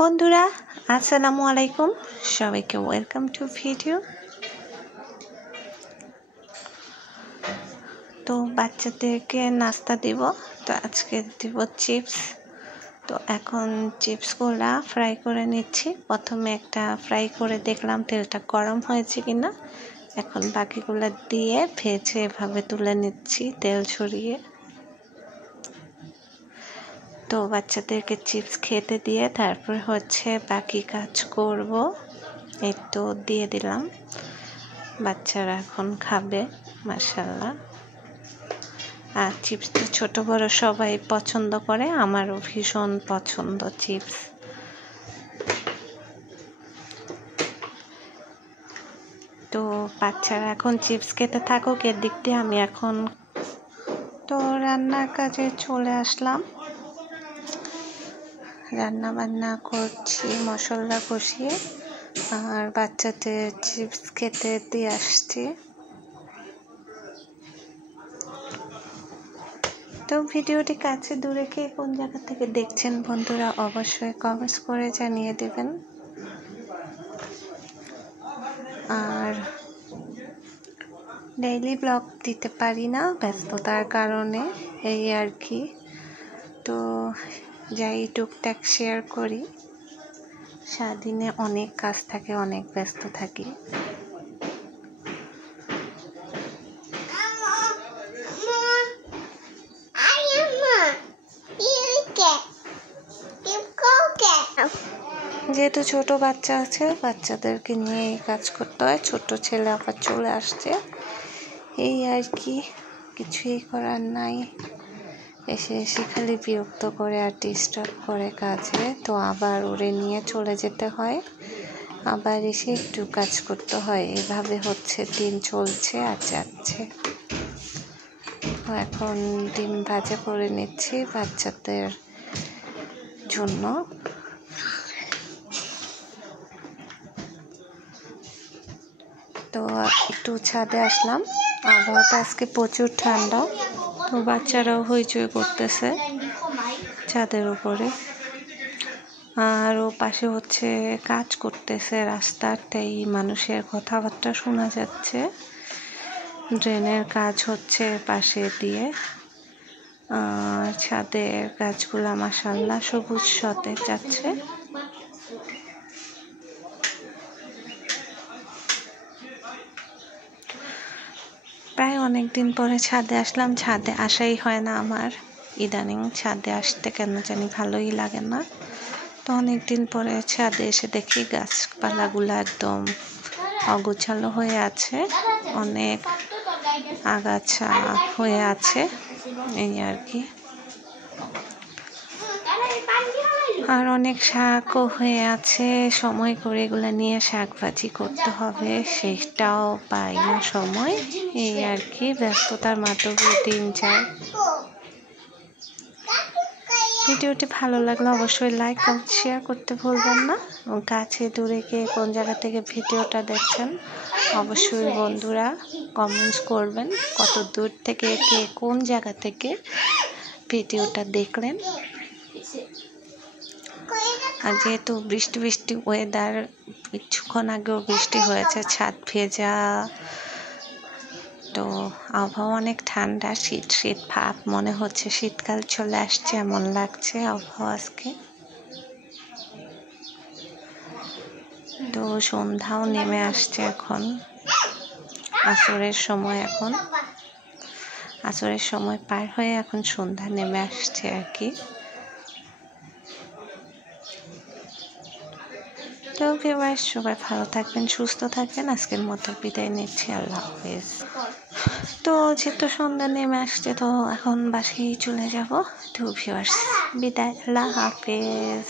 বন্ধুরা আসসালামু আলাইকুম, সবাইকে ওয়েলকাম টু ভিডিও। তো বাচ্চাদেরকে নাস্তা দিব, তো আজকে দিব চিপস। তো এখন চিপসগুলা ফ্রাই করে নিচ্ছি। প্রথমে একটা ফ্রাই করে দেখলাম তেলটা গরম হয়েছে কিনা। এখন বাকিগুলো দিয়ে ভেজে এভাবে তুলে নিচ্ছি তেল ছড়িয়ে। তো বাচ্চাদেরকে চিপস খেতে দিয়ে তারপর বাকি কাজ করব। এই তো দিয়ে দিলাম, বাচ্চারা এখন খাবে মাশাআল্লাহ। আর চিপস তো ছোট বড় সবাই পছন্দ করে, আমারও ভীষণ পছন্দ চিপস। তো বাচ্চারা এখন চিপস খেতে থাকুক, এর দিক দিয়ে আমি এখন তো রান্নার কাজে চলে আসলাম। রান্না বান্না করছি, মশলা কষিয়ে, আর বাচ্চাদের চিপস খেতে দিয়ে আসছি। তো ভিডিওটি কাছে দূরে কে কোন জায়গা থেকে দেখছেন বন্ধুরা অবশ্যই কমেন্টস করে জানিয়ে দেবেন। আর ডেইলি ব্লগ দিতে পারি না ব্যস্ততার কারণে, এই আর কি। তো যাই টুকটাক শেয়ার করি। সারাদিনে অনেক কাজ থাকে, অনেক ব্যস্ত থাকি। যেহেতু ছোট বাচ্চা আছে, বাচ্চাদেরকে নিয়ে এই কাজ করতে হয়। ছোট ছেলে আবার চলে আসছে, এই আর কি, কিছুই করার নাই। এসে খালি বিরক্ত করে আর ডিস্টার্ব করে কাজে। তো আবার ওরে নিয়ে চলে যেতে হয়, আবার এসে একটু কাজ করতে হয়। এভাবে দিন চলছে আর যাচ্ছে। তো এখন ডিম ভাজা করে নিচ্ছি বাচ্চাদের জন্য। তো একটু ছাদে আসলাম, আবহাওয়াটা আজকে প্রচুর ঠান্ডা। তো বাচ্চারাও হইচই করতেছে ছাদের উপরে। আর ও পাশে কাজ করতেছে রাস্তাটাই, মানুষের কথাবার্তা শোনা যাচ্ছে। ড্রেনের কাজ হচ্ছে পাশে দিয়ে। ছাদের গাছগুলা মাশাআল্লাহ সবুজ সতেজ যাচ্ছে। প্রায় অনেক দিন পরে ছাদে আসলাম। ছাদে আসাই হয় না আমার ইদানিং, ছাদে আসতে কেন জানি ভালোই লাগে না। তো অনেক দিন পরে ছাদে এসে দেখি গাছপালাগুলো একদম অগোছালো হয়ে আছে, অনেক আগাছা হয়ে আছে, এই আর কি। আর অনেক শাকও হয়ে আছে, সময় করে এগুলো নিয়ে শাক ভাজি করতে হবে, সেটাও পাই না সময়, এই আর কি। ব্যস্ততার মাধ্যমে দিন যায়। ভিডিওটি ভালো লাগলে অবশ্যই লাইক এবং শেয়ার করতে ভুলবেন না। এবং কাছে দূরে কে কোন জায়গা থেকে ভিডিওটা দেখছেন অবশ্যই বন্ধুরা কমেন্টস করবেন, কত দূর থেকে কে কোন জায়গা থেকে ভিডিওটা দেখলেন। আর যেহেতু বৃষ্টি ওয়েদার, কিছুক্ষণ আগেও বৃষ্টি হয়েছে, ছাদ ভেজা। তো আবহাওয়া অনেক ঠান্ডা, শীত ভাব মনে হচ্ছে, শীতকাল চলে আসছে এমন লাগছে আবহাওয়া আজকে। তো সন্ধ্যাও নেমে আসছে, এখন আসরের সময়, এখন আসরের সময় পার হয়ে এখন সন্ধ্যা নেমে আসছে আর কি। তো ভিউয়ার্স সবাই ভালো থাকবেন, সুস্থ থাকবেন। আজকের মতো বিদায় নিচ্ছি, আল্লাহ হাফেজ। তো যেহেতু সন্ধ্যা নেমে আসছে, তো এখন বাসায় চলে যাব। তো ভিউয়ার্স বিদায়, আল্লাহ হাফেজ।